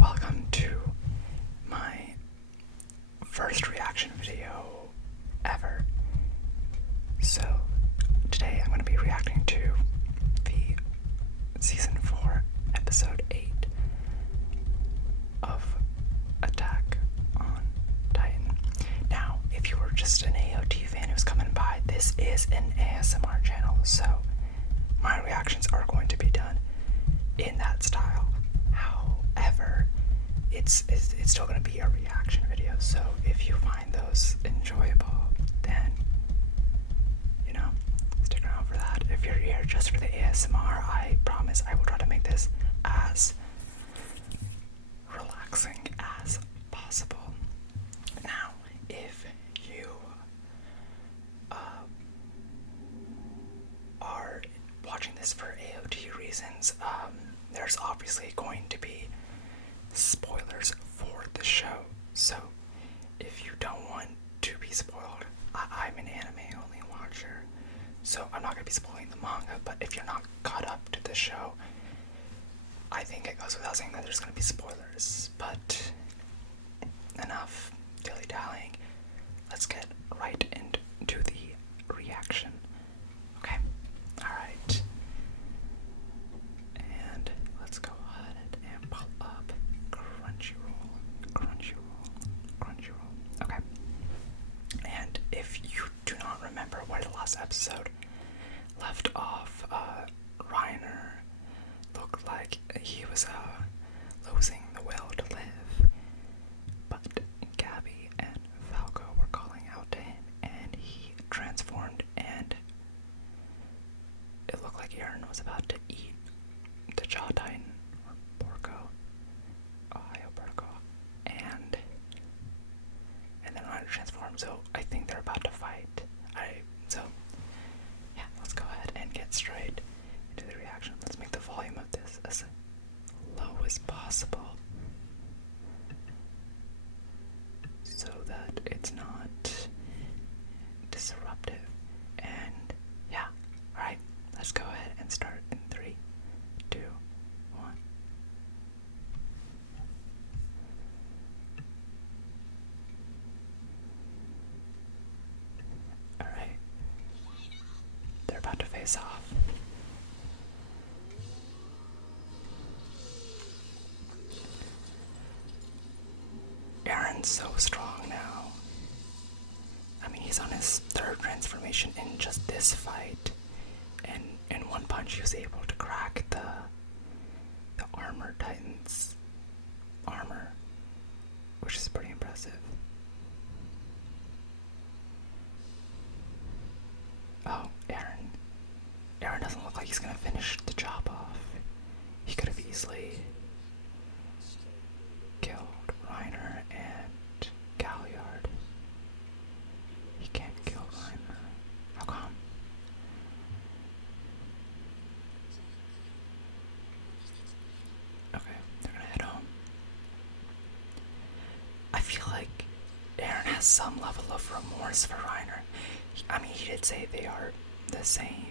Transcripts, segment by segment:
welcome to my first reaction video ever. So today I'm going to be reacting to the season 4 episode 8 of Attack on Titan. Now, if you were just an AOT fan who's coming by, this is an ASMR channel, so my reactions are going to be done in that style. However, it's still going to be a reaction video, so if you find those enjoyable, then, you know, stick around for that. If you're here just for the ASMR, I promise I will try to make this as relaxing as possible. Now, if you are watching this for AOT reasons, there's obviously going to be spoilers for the show. So if you don't want to be spoiled, I'm an anime only watcher, so I'm not going to be spoiling the manga, but if you're not caught up to the show, I think it goes without saying that there's going to be spoilers. But enough dilly-dallying, let's get right into the reaction. Okay, alright. And let's go ahead and pull up Crunchyroll. Okay. And if you do not remember where the last episode left off, Reiner looked like he was losing the will to live, but Gabby and Falco were calling out to him, and he transformed, and it looked like Aaron was about to eat the Jaw Titan, or Porco, Ohio Porco, and then Reiner transformed, so I think they're about to fight. So yeah, let's go ahead and get straight into the reaction. Let's make the volume of this as low as possible so that it's not disruptive. And yeah, alright, let's go ahead and start in 3, 2, 1. Alright, they're about to face off. Aaron's so strong now. I mean, he's on his 3rd transformation in just this fight, and in one punch he was able to crack the armor Titan's armor, which is pretty impressive. Oh, Aaron doesn't look like he's gonna finish the job off. He could have easily killed Reiner and Galliard. He can't kill Reiner. How come? Okay, they're gonna head home. I feel like Aaron has some level of remorse for Reiner. I mean, he did say they are the same,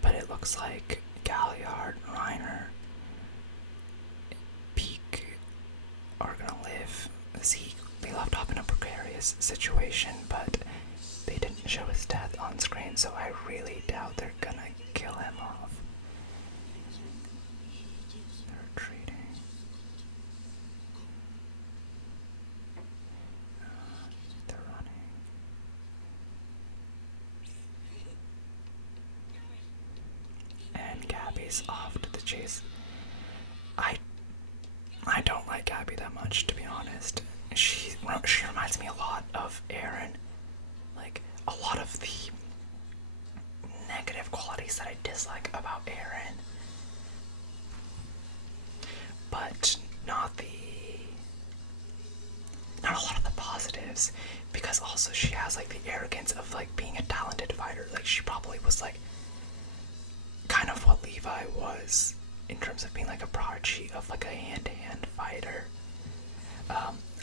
but it looks like Galliard, Reiner, Peak are gonna live. They left off in a precarious situation, but they didn't show his death on screen, so I really doubt they're gonna kill him off. They're retreating. They're running. And Gabby's off to the chase. I don't like Gabby that much, to be honest. She reminds me a lot of Aaron. Like, a lot of the negative qualities that I dislike about Aaron, but not a lot of the positives, because also she has like the arrogance of like being a talented fighter. Like, she probably was like kind of what Levi was in terms of being like a prodigy of like a hand-to-hand fighter.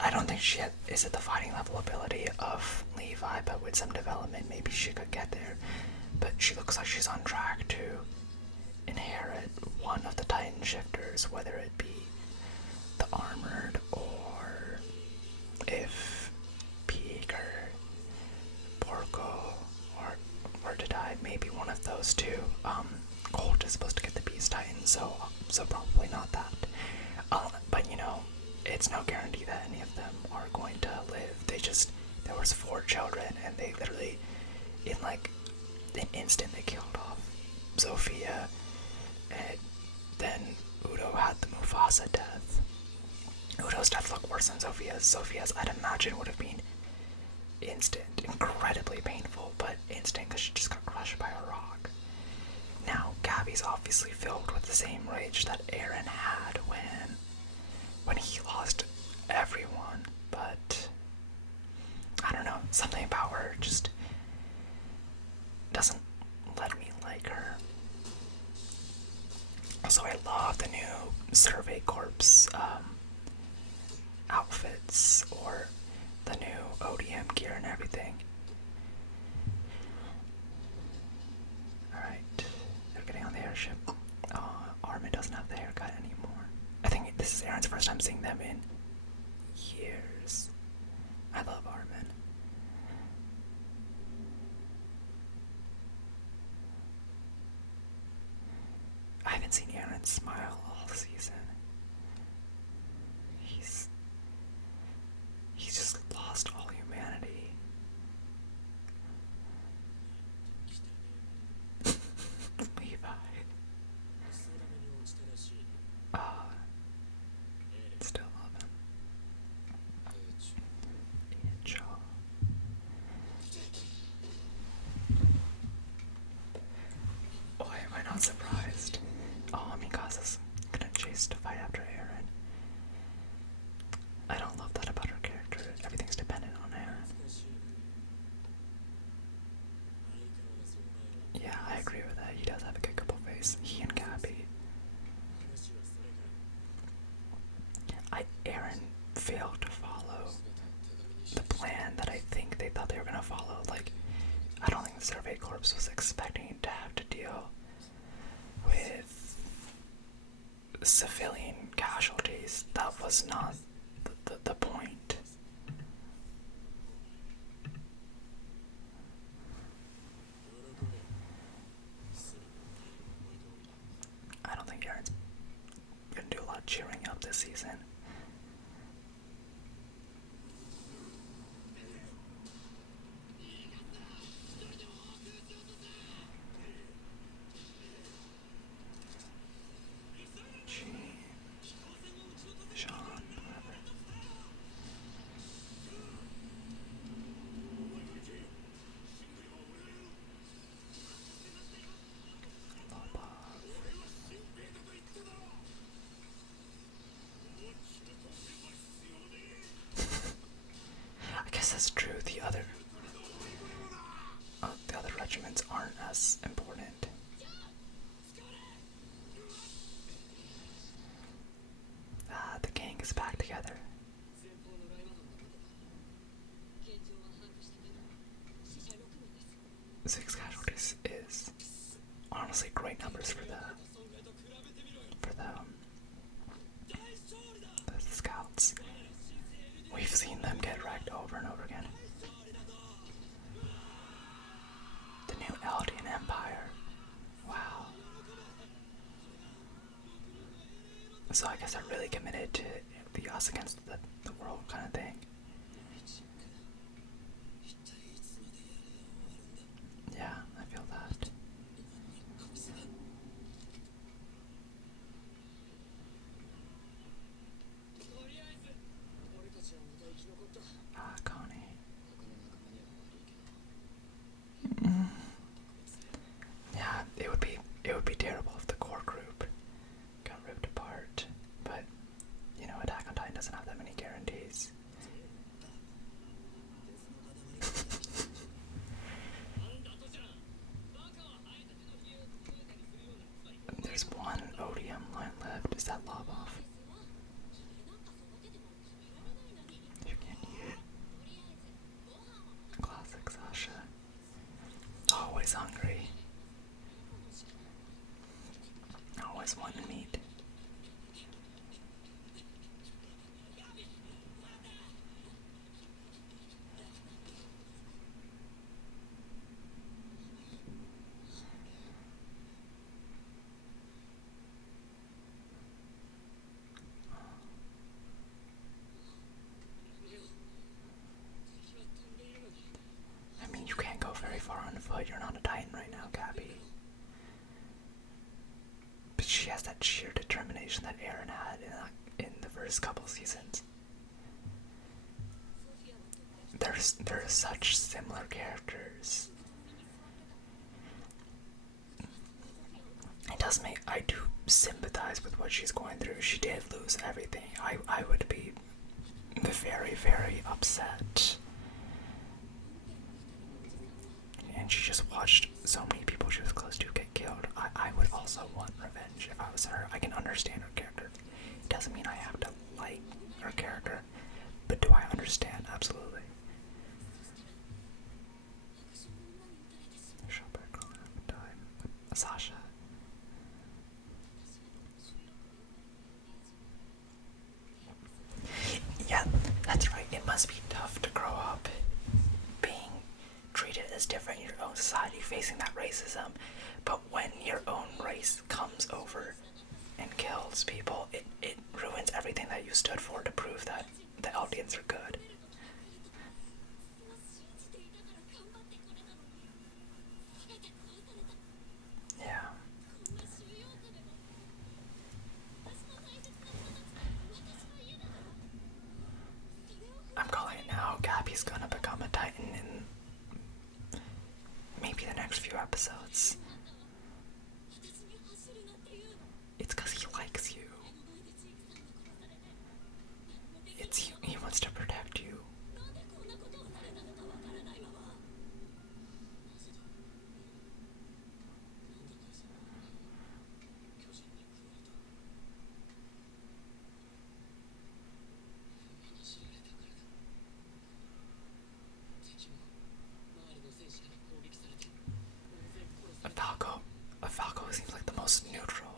I don't think she is at the fighting level ability of Levi, but with some development maybe she could get there. But she looks like she's on track to inherit one of the Titan shifters. characters, whether it be the Armored or if Peak or Porco or did I maybe one of those two. Colt is supposed to get the Beast Titan, so probably not that. But you know, it's no guarantee that any of them are going to live. There was 4 children, and they literally, in like an instant, they killed off Sophia, and then Udo had the Mufasa death. Udo's death looked worse than Sophia's. Sophia's, I'd imagine, would have been instant, incredibly painful, but instant because she just got crushed by a rock. Now, Gabby's obviously filled with the same rage that Aaron had when he lost everyone, but I don't know, something about her just doesn't let me like her. Also, I love the new Survey Corps outfits, or the new ODM gear and everything. Alright, they're getting on the airship. Armin doesn't have the haircut anymore. I think this is Aaron's first time seeing them in years. I love Armin. I haven't seen Aaron smile all season. He's just lost all humanity. Levi. Still love him. Angel. Why am I not surprised? Oh, Mikasa's gonna chase to fight after Aaron. I don't love that about her character. Everything's dependent on Aaron. Yeah, I agree with that. He does have a kickable face. He and Gabby. Aaron failed to follow the plan that I think they thought they were gonna follow. Like, I don't think the Survey Corps was expecting to have to deal with civilian casualties. That was not the point. I don't think Aaron's gonna do a lot of cheering up this season. That's true. The other regiments aren't as important. The gang is back together. 6 casualties is honestly great numbers for the scouts. We've seen them get wrecked over and over again. The new Eldian Empire. Wow. So I guess they're really committed to the us against the world kind of thing. Yeah, I feel that. Connie. Yeah, it would be terrible if the core group got ripped apart, but you know, Attack on Titan doesn't have that many guarantees. sheer determination that Aaron had in the first couple seasons. They're such similar characters. I do sympathize with what she's going through. She did lose everything. I would be very, very upset. And she just watched so many people she was close to get killed. I would also want revenge if I was her. I can understand her character. It doesn't mean I have to like her character, but do I understand? Absolutely. Sasha. Yeah, that's right. It must be tough to grow up being treated as different in your own society, facing that racism. But when your own race comes over and kills people, it ruins everything that you stood for to prove that the Eldians are good. Yeah. I'm calling it now. Gabby's gonna become a Titan in maybe the next few episodes. It's because he likes you. He wants to protect you. A Falco seems like the most neutral.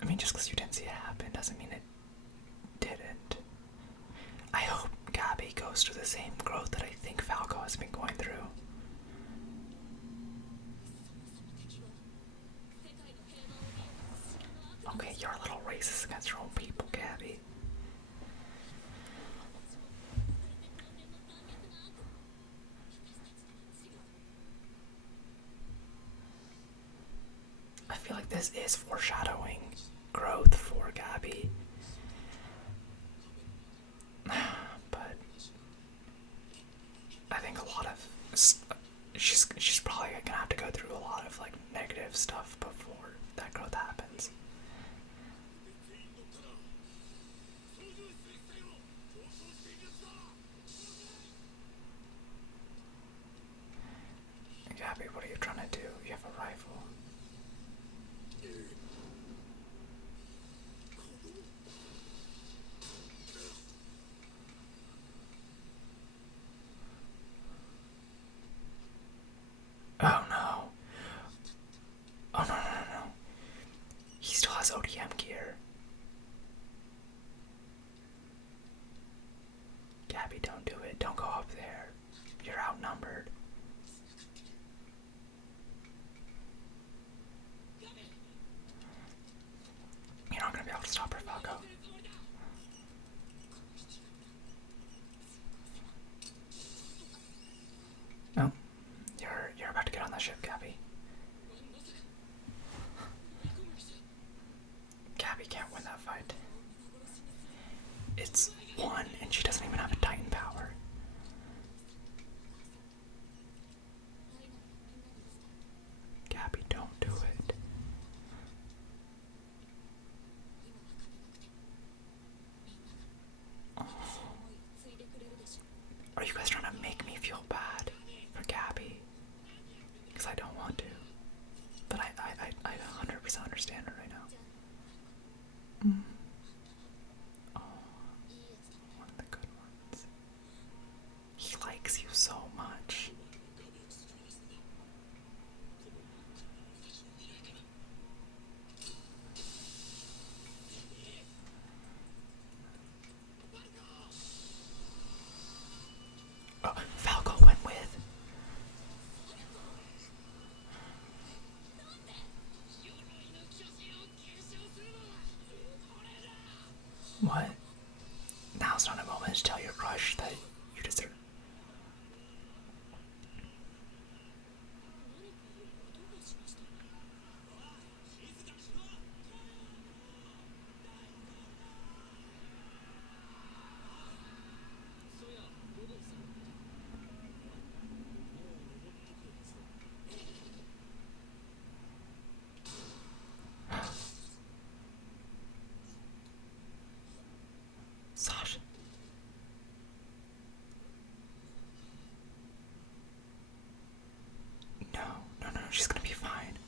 I mean, just because you didn't see it happen doesn't mean it didn't. I hope Gabby goes through the same growth that I think Falco has been going through. Okay, you're a little racist against your own people, Gabby. I feel like this is foreshadowing growth for Gabby. But I think a lot of she's probably gonna have to go through a lot of like negative stuff before that growth happens. Gabby, what are you trying to do? You have a rifle. Oh no. Oh no. He still has ODM gear. Gabby, don't do it. Don't go up there. You're outnumbered. You're not gonna be able to stop her, Falco. No. You're about to get on that ship, Gabby. Gabby can't win that fight. It's one, and she doesn't even have a Titan power. Gabby, don't do it. Oh. Are you guys trying to make me feel bad for Gabby? Because I don't want to. But I 100% understand her right now. Oh, one of the good ones. He likes you so much. Oh, Falco went with. What? Now's not a moment to tell your crush that you deserve. Sasha. No, she's gonna be fine.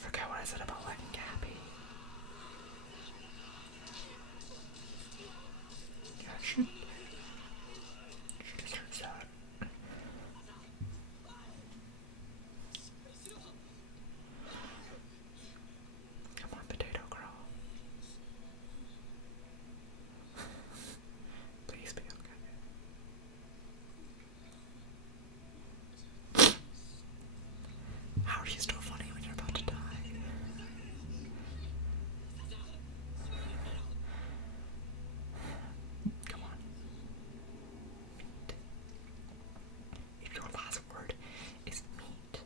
Forget what I said about liking Gabby. Yeah, she deserves that. Come on, potato girl. Please be okay. How are you still funny when you're about to die? Come on. Meat. If your last word is meat.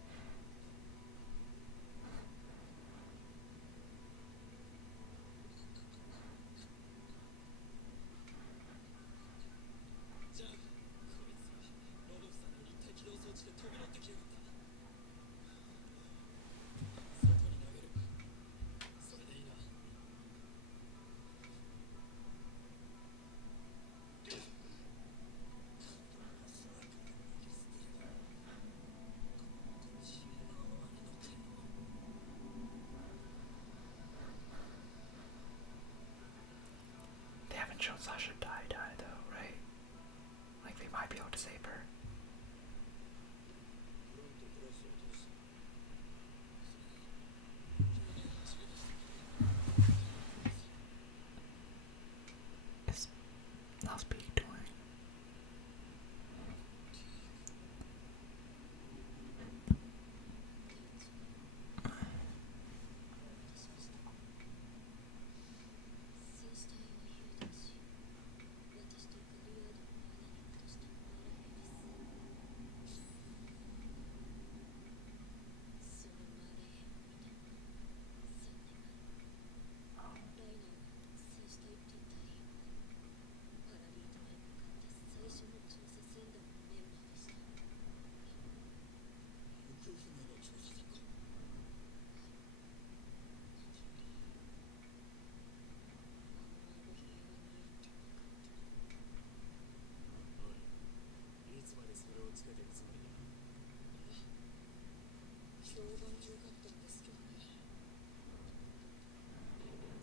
They haven't shown Sasha die though, right? Like they might be able to save her. Is Nosby doing?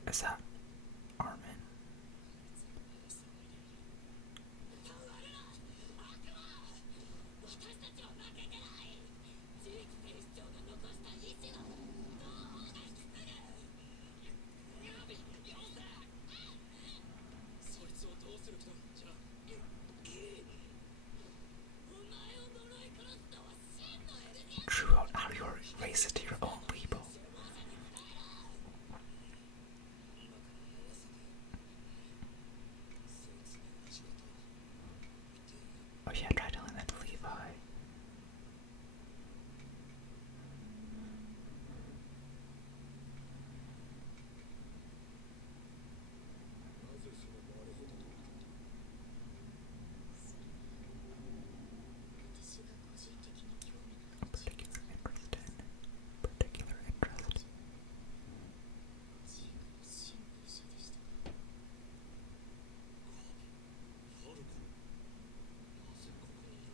Is that Armin? True, how you are racist to your own people. Oh yeah, try telling that to Levi. Particular interest.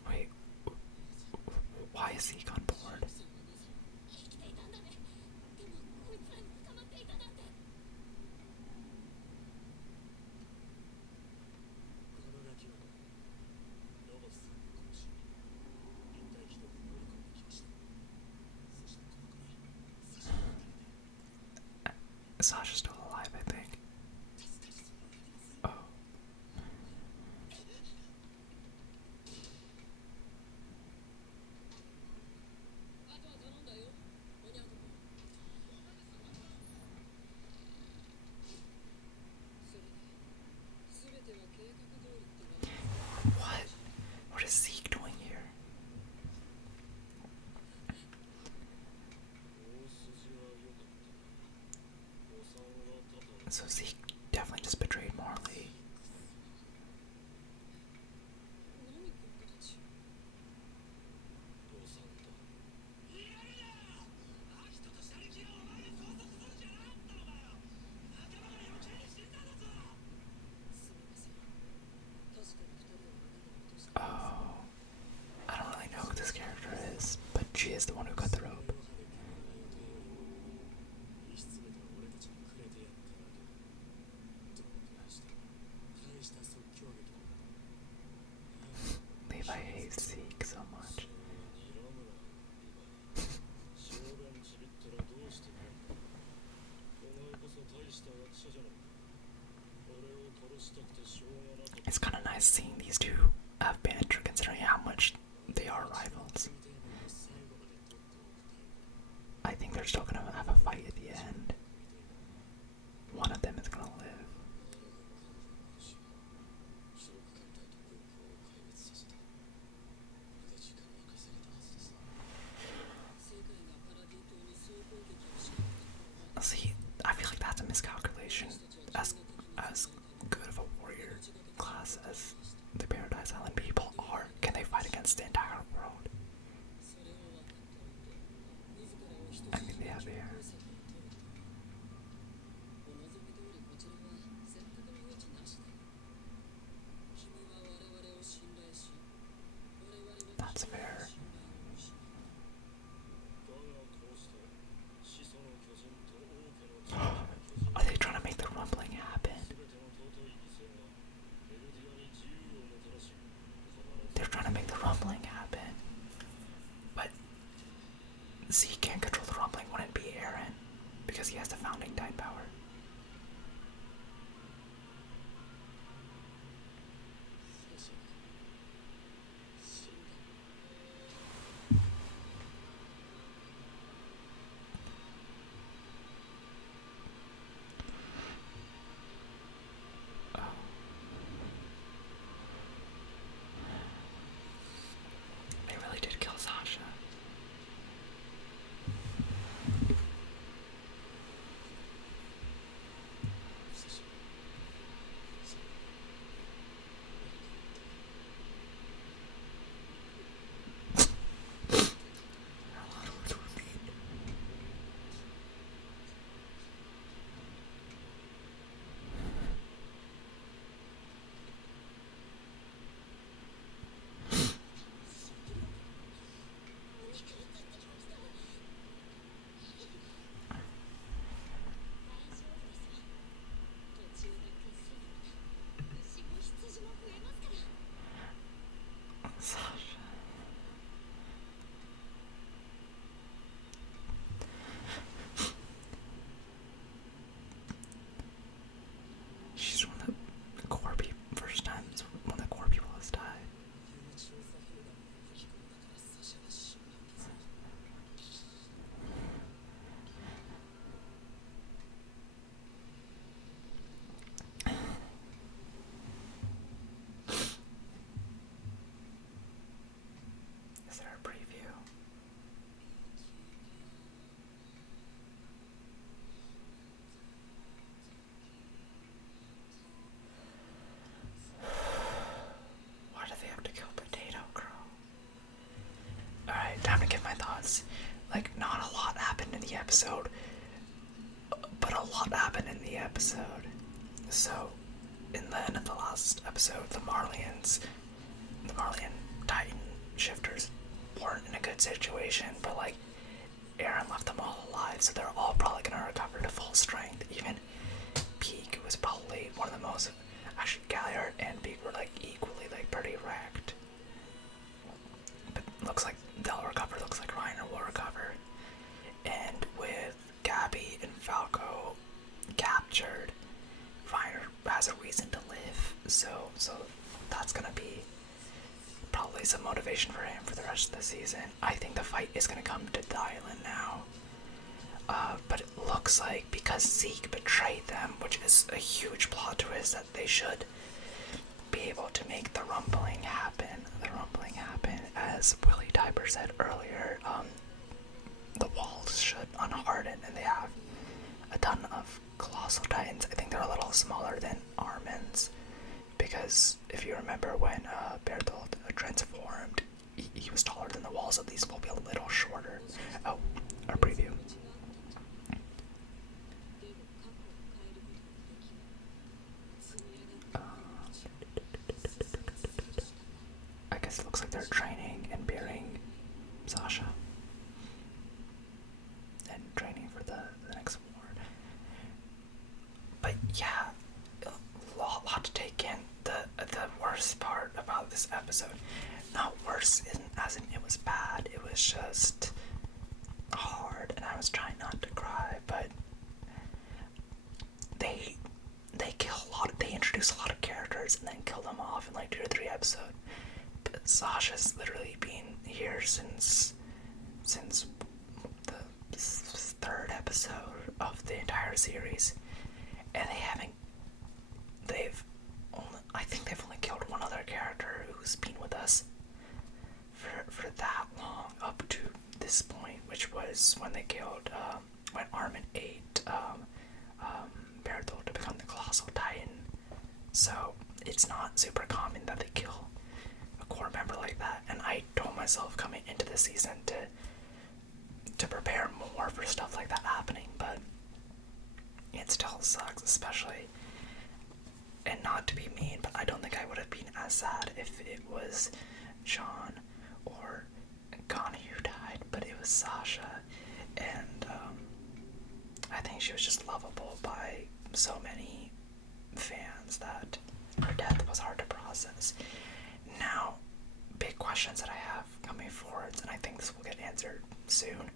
Wait, why is he on board? so Zeke definitely just betrayed Marley. Oh, I don't really know who this character is, but she is the one who cut the rope. Levi hates Zeke so much. It's kind of nice seeing these two have banter considering how much they are rivals. I think they're still gonna have a fight at the end. One of them is gonna live. See, I feel like that's a miscalculation. As good of a warrior class as the Paradise Island people are, can they fight against the entire world? I mean, they have air. That's fair. Are they trying to make the rumbling happen? They're trying to make the rumbling happen. But Z can't control the rumbling when it be Aaron, because he has the founding tide power. They really did kill Sasha. Sasha. She's one of the core people. First time one of the core people has died. Is there a preview? Why do they have to kill Potato Crow? Alright, time to give my thoughts. Like, not a lot happened in the episode, but a lot happened in the episode. So, in the end of the last episode, the Marlian Titan shifters weren't in a good situation, but like, Aaron left them all alive, so they're all probably gonna recover to full strength. Even Peak was probably one of the most. Actually, Galliard and Peak were like equally like pretty wrecked. But looks like they'll recover. Looks like Reiner will recover. And with Gabby and Falco captured, Reiner has a reason to live. So that's gonna be probably some motivation for him for the rest of the season. I think the fight is gonna come to the island now. But it looks like because Zeke betrayed them, which is a huge plot twist, that they should be able to make the rumbling happen. As Willie Diaper said earlier, the walls should unharden, and they have a ton of claw Colossal Titans, I think they're a little smaller than Armin's, because if you remember when Bertolt transformed, he was taller than the walls, so these will be a little shorter. Oh, our preview. I guess it looks like they're training and burying Sasha. And training for the next war. But yeah, a lot to take in. The worst part about this episode, not worse as in it was bad, it was just hard, and I was trying not to cry, but they kill a lot, they introduce a lot of characters and then kill them off in like 2 or 3 episodes. But Sasha's literally been here since the 3rd episode of the entire series, and I think they've only killed one other character who's been with us for that long, up to this point, which was when they killed, when Armin ate Bertolt to become the Colossal Titan. So it's not super common that they kill a core member like that, and I told myself coming into the season to prepare more for stuff like that happening, but it still sucks, especially, and not to be mean, but I don't think I would have been as sad if it was John or Connie who died, but it was Sasha, and I think she was just lovable by so many fans that her death was hard to process. Now, big questions that I have coming forward, and I think this will get answered soon,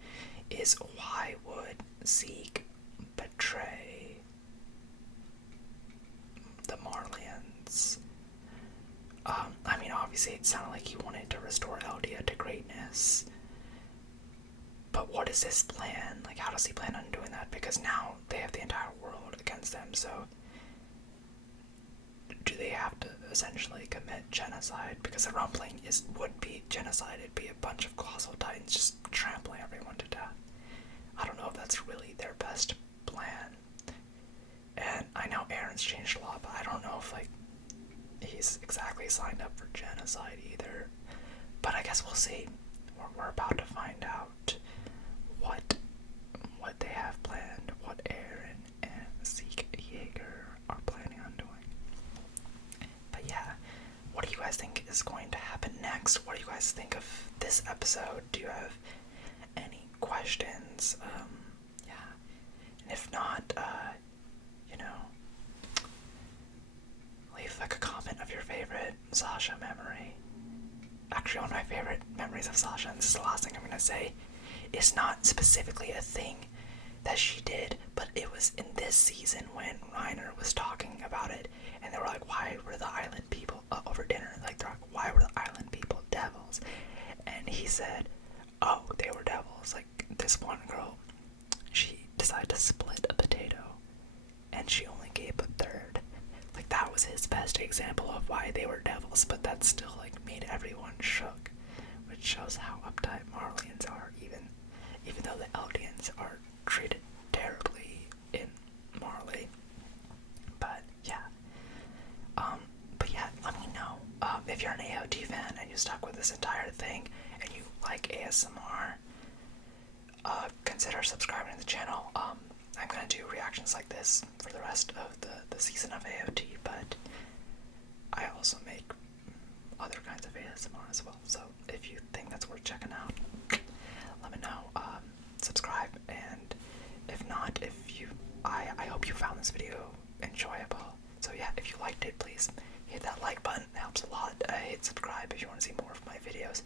is why would Zeke betray the Marlians? I mean, obviously it sounded like he wanted to restore Eldia to greatness, but what is his plan? Like, how does he plan on doing that? Because now they have the entire world against them, so do they have to essentially commit genocide? Because the rumbling would be genocide. It'd be a bunch of Colossal Titans just trampling everyone to death. I don't know if that's really their best plan. And I know Aaron's changed a lot, but I don't know if, like, he's exactly signed up for genocide either. But I guess we'll see. We're about to find out what they have planned, what Aaron and Zeke Yeager are planning on doing. But yeah, what do you guys think is going to happen next? What do you guys think of this episode? Do you have any questions? Yeah. And if not, leave like a comment of your favorite Sasha memory. Actually, one of my favorite memories of Sasha, and this is the last thing I'm gonna say, is not specifically a thing that she did, but it was in this season when Reiner was talking about it, and they were like, why were the island people, over dinner, like, they're like, why were the island people devils? And he said, oh, they were devils. Like, this one girl, she decided to split a potato, and she only gave a third. Like, that was his best example of why they were devils, but that still, like, made everyone shook, which shows how uptight Marlians are, even though the Eldians are treated terribly in Marley. But yeah, let me know if you're an AOT fan and you stuck with this entire thing and you like ASMR. Consider subscribing to the channel. I'm gonna do reactions like this for the rest of the season of AOT, but I also make other kinds of ASMR as well, so if you think that's worth checking out, let me know. Subscribe, and if not, I hope you found this video enjoyable. So yeah, if you liked it, please hit that like button, it helps a lot. Hit subscribe if you want to see more of my videos.